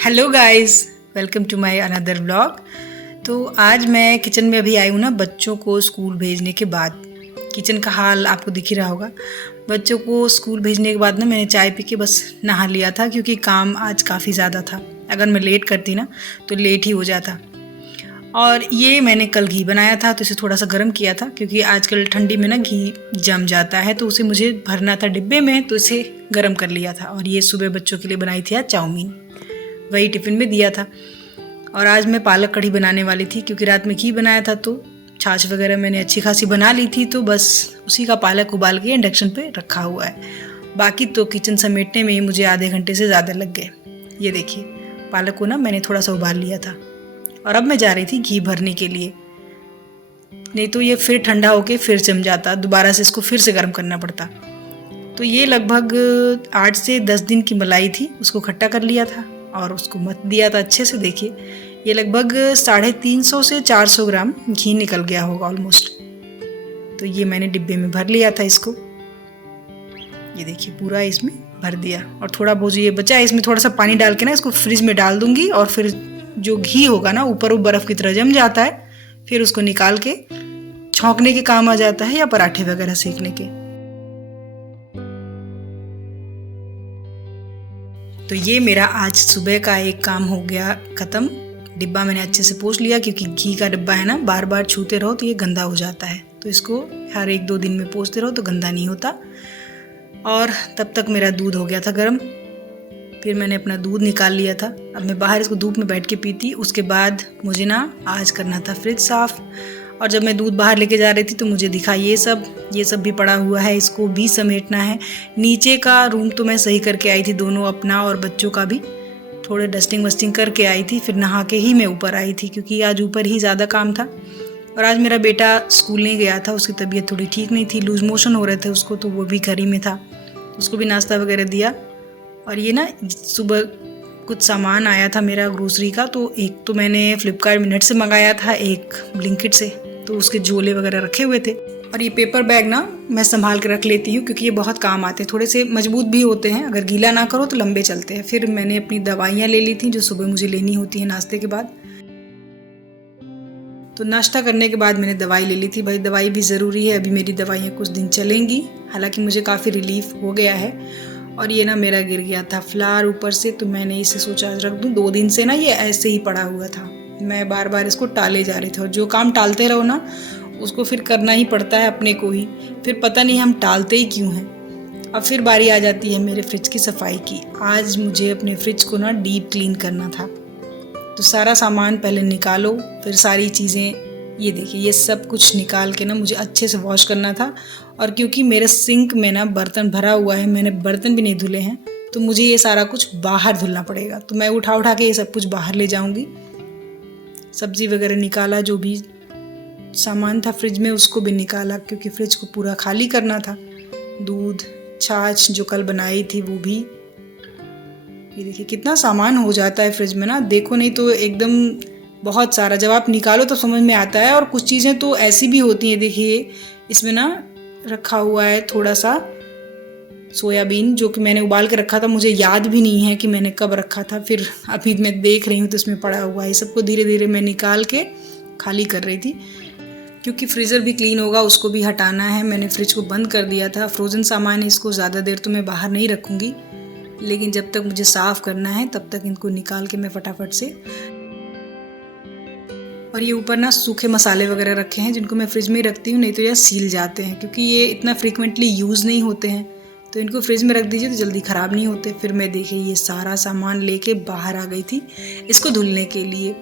Hello guys, welcome to my another vlog. तो आज मैं किचन में अभी आई हूँ ना, बच्चों को स्कूल भेजने के बाद। किचन का हाल आपको दिख ही रहा होगा। बच्चों को स्कूल भेजने के बाद ना मैंने चाय पी के बस नहा लिया था, क्योंकि काम आज काफ़ी ज़्यादा था। अगर मैं लेट करती ना तो लेट ही हो जाता। और ये मैंने कल घी बनाया था, तो इसे थोड़ा सा गर्म किया था, क्योंकि आजकल ठंडी में ना घी जम जाता है, तो उसे मुझे भरना था डिब्बे में, तो इसे गर्म कर लिया था। और ये सुबह बच्चों के लिए बनाई थी आज चाउमीन, वही टिफ़िन में दिया था। और आज मैं पालक कढ़ी बनाने वाली थी, क्योंकि रात में घी बनाया था तो छाछ वगैरह मैंने अच्छी खासी बना ली थी, तो बस उसी का पालक उबाल के इंडक्शन पे रखा हुआ है। बाकी तो किचन समेटने में ही मुझे आधे घंटे से ज़्यादा लग गए। ये देखिए, पालक को ना मैंने थोड़ा सा उबाल लिया था, और अब मैं जा रही थी घी भरने के लिए। नहीं तो ये फिर ठंडा होके फिर जम जाता, दोबारा से इसको फिर से गर्म करना पड़ता। तो ये लगभग 8 से 10 दिन की मलाई थी, उसको खट्टा कर लिया था और उसको मथ दिया था अच्छे से। देखिए, ये लगभग 350 से 400 ग्राम घी निकल गया होगा ऑलमोस्ट। तो ये मैंने डिब्बे में भर लिया था इसको। ये देखिए, पूरा इसमें भर दिया। और थोड़ा बहुत ये बचा है, इसमें थोड़ा सा पानी डाल के ना इसको फ्रिज में डाल दूंगी, और फिर जो घी होगा ना ऊपर वो बर्फ़ की तरह जम जाता है, फिर उसको निकाल के छौंकने के काम आ जाता है, या पराठे वगैरह सेकने के। तो ये मेरा आज सुबह का एक काम हो गया ख़त्म। डिब्बा मैंने अच्छे से पोंछ लिया, क्योंकि घी का डिब्बा है ना, बार बार छूते रहो तो ये गंदा हो जाता है, तो इसको हर 1-2 दिन में पोंछते रहो तो गंदा नहीं होता। और तब तक मेरा दूध हो गया था गर्म। फिर मैंने अपना दूध निकाल लिया था। अब मैं बाहर इसको धूप में बैठ के पीती। उसके बाद मुझे ना आज करना था फ्रिज साफ़। और जब मैं दूध बाहर लेके जा रही थी तो मुझे दिखा ये सब भी पड़ा हुआ है, इसको भी समेटना है। नीचे का रूम तो मैं सही करके आई थी, दोनों, अपना और बच्चों का भी थोड़े डस्टिंग वस्टिंग करके आई थी। फिर नहा के ही मैं ऊपर आई थी, क्योंकि आज ऊपर ही ज़्यादा काम था। और आज मेरा बेटा स्कूल नहीं गया था, उसकी तबीयत थोड़ी ठीक नहीं थी, लूज मोशन हो रहे थे उसको, तो वो भी घर ही में था। उसको भी नाश्ता वगैरह दिया। और ये ना सुबह कुछ सामान आया था मेरा ग्रोसरी का, तो एक तो मैंने फ्लिपकार्ट मिनट से मंगाया था, एक ब्लिंकिट से, तो उसके झोले वगैरह रखे हुए थे। और ये पेपर बैग ना मैं संभाल के रख लेती हूँ, क्योंकि ये बहुत काम आते हैं, थोड़े से मजबूत भी होते हैं, अगर गीला ना करो तो लंबे चलते हैं। फिर मैंने अपनी दवाइयाँ ले ली थी, जो सुबह मुझे लेनी होती हैं नाश्ते के बाद। तो नाश्ता करने के बाद मैंने दवाई ले ली थी। भाई, दवाई भी ज़रूरी है, अभी मेरी दवाइयाँ कुछ दिन चलेंगी, हालांकि मुझे काफ़ी रिलीफ हो गया है। और ये ना मेरा गिर गया था फ्लावर ऊपर से, तो मैंने इसे सोचा रख दूँ। 2 दिन से ना ये ऐसे ही पड़ा हुआ था, मैं बार बार इसको टाले जा रही थी। और जो काम टालते रहो ना, उसको फिर करना ही पड़ता है अपने को ही। फिर पता नहीं हम टालते ही क्यों हैं। अब फिर बारी आ जाती है मेरे फ्रिज की सफाई की। आज मुझे अपने फ्रिज को ना डीप क्लीन करना था। तो सारा सामान पहले निकालो, फिर सारी चीज़ें, ये देखिए, ये सब कुछ निकाल के ना मुझे अच्छे से वॉश करना था। और क्योंकि मेरे सिंक में ना बर्तन भरा हुआ है, मैंने बर्तन भी नहीं धुले हैं, तो मुझे ये सारा कुछ बाहर धुलना पड़ेगा। तो मैं उठा के ये सब कुछ बाहर ले जाऊंगी। सब्ज़ी वगैरह निकाला, जो भी सामान था फ्रिज में उसको भी निकाला, क्योंकि फ्रिज को पूरा खाली करना था। दूध, छाछ जो कल बनाई थी वो भी। ये देखिए कितना सामान हो जाता है फ्रिज में ना, देखो नहीं तो एकदम बहुत सारा। जब आप निकालो तो समझ में आता है। और कुछ चीज़ें तो ऐसी भी होती हैं, देखिए इसमें ना रखा हुआ है थोड़ा सा सोयाबीन, जो कि मैंने उबाल के रखा था, मुझे याद भी नहीं है कि मैंने कब रखा था। फिर अभी मैं देख रही हूँ तो इसमें पड़ा हुआ है। सबको धीरे धीरे मैं निकाल के खाली कर रही थी, क्योंकि फ्रीज़र भी क्लीन होगा, उसको भी हटाना है। मैंने फ्रिज को बंद कर दिया था। फ्रोज़न सामान है, इसको ज़्यादा देर तो मैं बाहर नहीं रखूँगी, लेकिन जब तक मुझे साफ़ करना है तब तक इनको निकाल के मैं फटाफट से। और ये ऊपर ना सूखे मसाले वगैरह रखे हैं, जिनको मैं फ्रिज में ही रखती हूँ, नहीं तो ये सील जाते हैं, क्योंकि ये इतना फ्रीक्वेंटली यूज़ नहीं होते हैं। तो इनको फ्रिज में रख दीजिए तो जल्दी ख़राब नहीं होते। फिर मैं देखिए ये सारा सामान लेके बाहर आ गई थी इसको धुलने के लिए।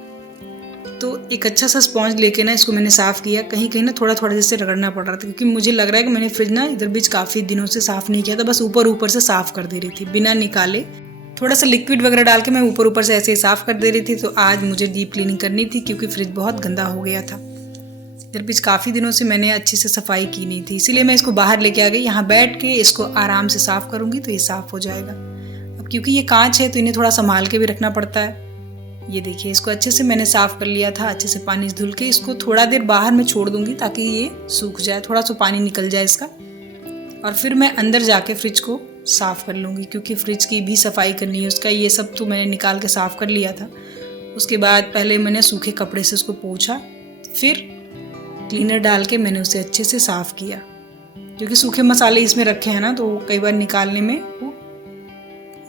तो एक अच्छा सा स्पॉन्ज लेके ना इसको मैंने साफ़ किया। कहीं कहीं ना थोड़ा थोड़ा जैसे रगड़ना पड़ रहा था, क्योंकि मुझे लग रहा है कि मैंने फ्रिज ना इधर बीच काफ़ी दिनों से साफ़ नहीं किया था, बस ऊपर से साफ़ कर दे रही थी बिना निकाले। थोड़ा सा लिक्विड वगैरह डाल के मैं ऊपर से ऐसे ही साफ़ कर दे रही थी। तो आज मुझे डीप क्लीनिंग करनी थी, क्योंकि फ्रिज बहुत गंदा हो गया था। इधर बीच काफ़ी दिनों से मैंने अच्छे से सफाई की नहीं थी, इसीलिए मैं इसको बाहर लेके आ गई। यहाँ बैठ के इसको आराम से साफ़ करूँगी तो ये साफ़ हो जाएगा। अब क्योंकि ये कांच है तो इन्हें थोड़ा संभाल के भी रखना पड़ता है। ये देखिए, इसको अच्छे से मैंने साफ़ कर लिया था, अच्छे से पानी से धुल के। इसको थोड़ा देर बाहर में छोड़ दूँगी ताकि ये सूख जाए, थोड़ा सा पानी निकल जाए इसका। और फिर मैं अंदर जाके फ्रिज को साफ़ कर लूँगी, क्योंकि फ्रिज की भी सफाई करनी है उसका। ये सब तो मैंने निकाल के साफ़ कर लिया था। उसके बाद पहले मैंने सूखे कपड़े से उसको पोंछा, फिर क्लीनर डाल के मैंने उसे अच्छे से साफ़ किया, क्योंकि सूखे मसाले इसमें रखे हैं ना, तो कई बार निकालने में वो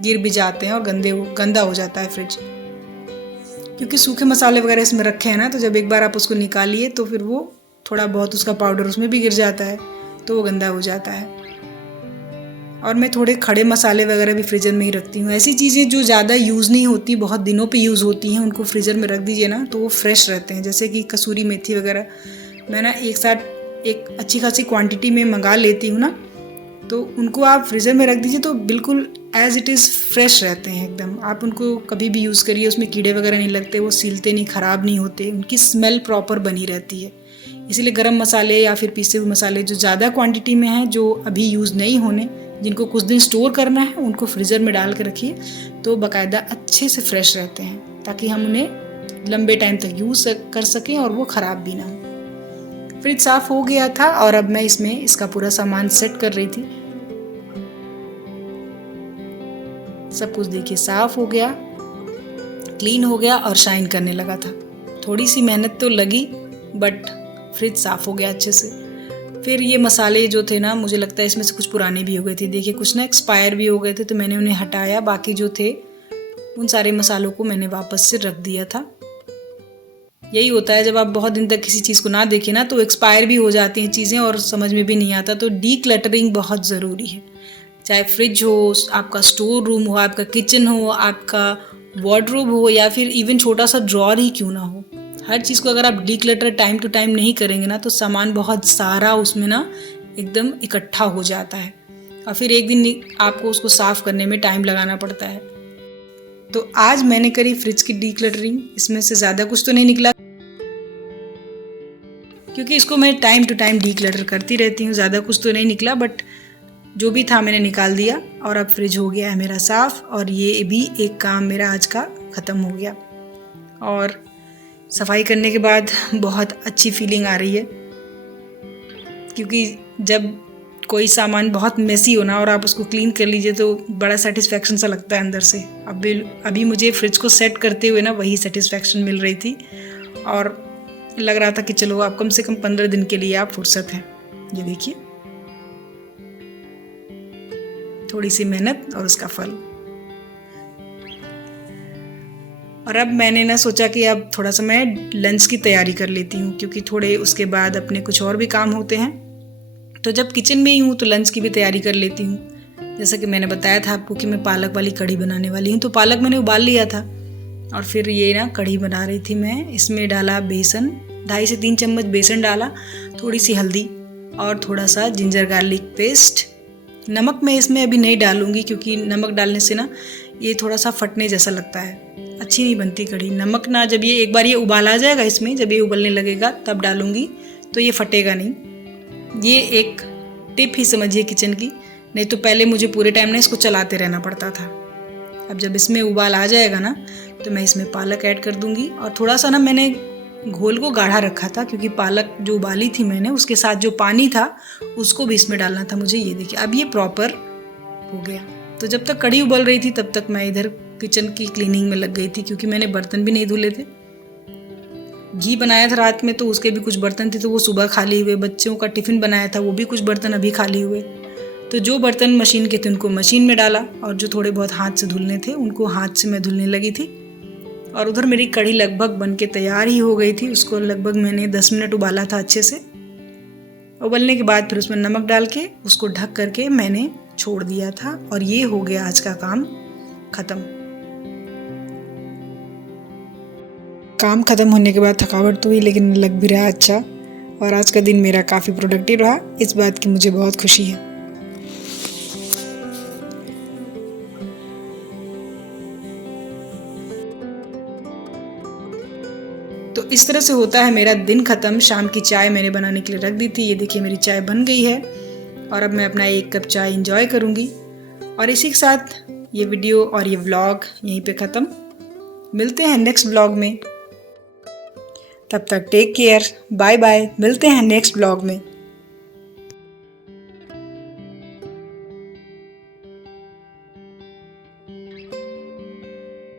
गिर भी जाते हैं और गंदा हो जाता है फ्रिज। क्योंकि सूखे मसाले वगैरह इसमें रखे हैं ना, तो जब एक बार आप उसको निकालिए तो फिर वो थोड़ा बहुत उसका पाउडर उसमें भी गिर जाता है, तो वो गंदा हो जाता है। और मैं थोड़े खड़े मसाले वगैरह भी फ्रीज़र में ही रखती हूँ। ऐसी चीज़ें जो ज़्यादा यूज़ नहीं होती, बहुत दिनों पे यूज़ होती हैं, उनको फ्रीज़र में रख दीजिए ना, तो वो फ्रेश रहते हैं। जैसे कि कसूरी मेथी वगैरह मैं ना एक साथ एक अच्छी खासी क्वांटिटी में मंगा लेती हूँ ना, तो उनको आप फ्रीज़र में रख दीजिए तो बिल्कुल एज़ इट इज़ फ्रेश रहते हैं एकदम। आप उनको कभी भी यूज़ करिए, उसमें कीड़े वगैरह नहीं लगते, वो सीलते नहीं, ख़राब नहीं होते, उनकी स्मेल प्रॉपर बनी रहती है। इसीलिए गरम मसाले या फिर पीसे हुए मसाले जो ज़्यादा क्वांटिटी में हैं, जो अभी यूज़ नहीं होने, जिनको कुछ दिन स्टोर करना है, उनको फ्रीज़र में डाल के रखिए, तो बाकायदा अच्छे से फ्रेश रहते हैं, ताकि हम उन्हें लंबे टाइम तक यूज़ कर सकें और वो ख़राब भी ना हो। फ्रिज साफ़ हो गया था और अब मैं इसमें इसका पूरा सामान सेट कर रही थी। सब कुछ देखिए साफ़ हो गया, क्लीन हो गया और शाइन करने लगा था। थोड़ी सी मेहनत तो लगी, बट फ्रिज साफ़ हो गया अच्छे से। फिर ये मसाले जो थे ना, मुझे लगता है इसमें से कुछ पुराने भी हो गए थे। देखिए कुछ ना एक्सपायर भी हो गए थे, तो मैंने उन्हें हटाया। बाकी जो थे उन सारे मसालों को मैंने वापस से रख दिया था। यही होता है, जब आप बहुत दिन तक किसी चीज़ को ना देखें ना, तो एक्सपायर भी हो जाती हैं चीज़ें और समझ में भी नहीं आता। तो डीक्लटरिंग बहुत ज़रूरी है। चाहे फ्रिज हो, आपका स्टोर रूम हो, आपका किचन हो, आपका वार्डरोब हो, या फिर इवन छोटा सा ड्रॉर ही क्यों ना हो, हर चीज़ को अगर आप डीक्लटर टाइम टू टाइम नहीं करेंगे ना, तो सामान बहुत सारा उसमें ना एकदम इकट्ठा हो जाता है और फिर एक दिन आपको उसको साफ़ करने में टाइम लगाना पड़ता है। तो आज मैंने करी फ्रिज की डीक्लटरिंग। इसमें से ज़्यादा कुछ तो नहीं निकला, क्योंकि इसको मैं टाइम टू टाइम डीक्लटर करती रहती हूँ। ज़्यादा कुछ तो नहीं निकला, बट जो भी था मैंने निकाल दिया और अब फ्रिज हो गया है मेरा साफ़। और ये भी एक काम मेरा आज का ख़त्म हो गया। और सफाई करने के बाद बहुत अच्छी फीलिंग आ रही है, क्योंकि जब कोई सामान बहुत मेसी हो ना और आप उसको क्लीन कर लीजिए, तो बड़ा सेटिस्फेक्शन सा लगता है अंदर से। अभी मुझे फ्रिज को सेट करते हुए ना वही सेटिस्फेक्शन मिल रही थी और लग रहा था कि चलो आप कम से कम 15 दिन के लिए आप फुर्सत हैं। ये देखिए, थोड़ी सी मेहनत और उसका फल। और अब मैंने ना सोचा कि अब थोड़ा सा मैं लंच की तैयारी कर लेती हूँ, क्योंकि थोड़े उसके बाद अपने कुछ और भी काम होते हैं। तो जब किचन में ही हूँ तो लंच की भी तैयारी कर लेती हूँ। जैसा कि मैंने बताया था आपको कि मैं पालक वाली कढ़ी बनाने वाली हूँ, तो पालक मैंने उबाल लिया था और फिर ये ना कढ़ी बना रही थी मैं। इसमें डाला बेसन, 2.5 से 3 चम्मच बेसन डाला, थोड़ी सी हल्दी और थोड़ा सा जिंजर गार्लिक पेस्ट। नमक मैं इसमें अभी नहीं डालूँगी, क्योंकि नमक डालने से ना ये थोड़ा सा फटने जैसा लगता है, अच्छी नहीं बनती कढ़ी। नमक ना, जब ये एक बार ये उबाल आ जाएगा इसमें, जब ये उबलने लगेगा तब डालूँगी, तो ये फटेगा नहीं। ये एक टिप ही समझिए किचन की, नहीं तो पहले मुझे पूरे टाइम ना इसको चलाते रहना पड़ता था। अब जब इसमें उबाल आ जाएगा ना, तो मैं इसमें पालक ऐड कर दूँगी। और थोड़ा सा ना मैंने घोल को गाढ़ा रखा था, क्योंकि पालक जो उबाली थी मैंने, उसके साथ जो पानी था उसको भी इसमें डालना था मुझे। ये देखिए अब ये प्रॉपर हो गया। तो जब तक कढ़ी उबल रही थी तब तक मैं इधर किचन की क्लीनिंग में लग गई थी, क्योंकि मैंने बर्तन भी नहीं धुले थे। घी बनाया था रात में, तो उसके भी कुछ बर्तन थे, तो वो सुबह खाली हुए। बच्चों का टिफ़िन बनाया था, वो भी कुछ बर्तन अभी खाली हुए। तो जो बर्तन मशीन के थे उनको मशीन में डाला, और जो थोड़े बहुत हाथ से धुलने थे उनको हाथ से मैं धुलने लगी थी। और उधर मेरी कढ़ी लगभग बन के तैयार ही हो गई थी। उसको लगभग मैंने 10 मिनट उबाला था अच्छे से। उबलने के बाद फिर उसमें नमक डाल के उसको ढक करके मैंने छोड़ दिया था, और ये हो गया आज का काम ख़त्म। काम ख़त्म होने के बाद थकावट तो हुई, लेकिन लग भी रहा अच्छा। और आज का दिन मेरा काफ़ी प्रोडक्टिव रहा, इस बात की मुझे बहुत खुशी है। तो इस तरह से होता है मेरा दिन ख़त्म। शाम की चाय मैंने बनाने के लिए रख दी थी। ये देखिए मेरी चाय बन गई है, और अब मैं अपना 1 कप चाय इंजॉय करूँगी। और इसी के साथ ये वीडियो और ये व्लॉग यहीं पे ख़त्म। मिलते हैं नेक्स्ट व्लॉग में, तब तक टेक केयर, बाय बाय। मिलते हैं नेक्स्ट व्लॉग में।